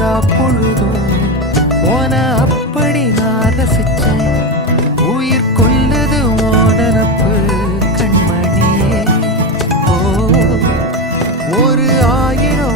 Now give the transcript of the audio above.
பொழுதும் ஓன அப்படி நான் ரசிச்சேன். உயிர் கொள்ளுது ஓனப்பு கண்மணியே. ஓ ஒரு 1000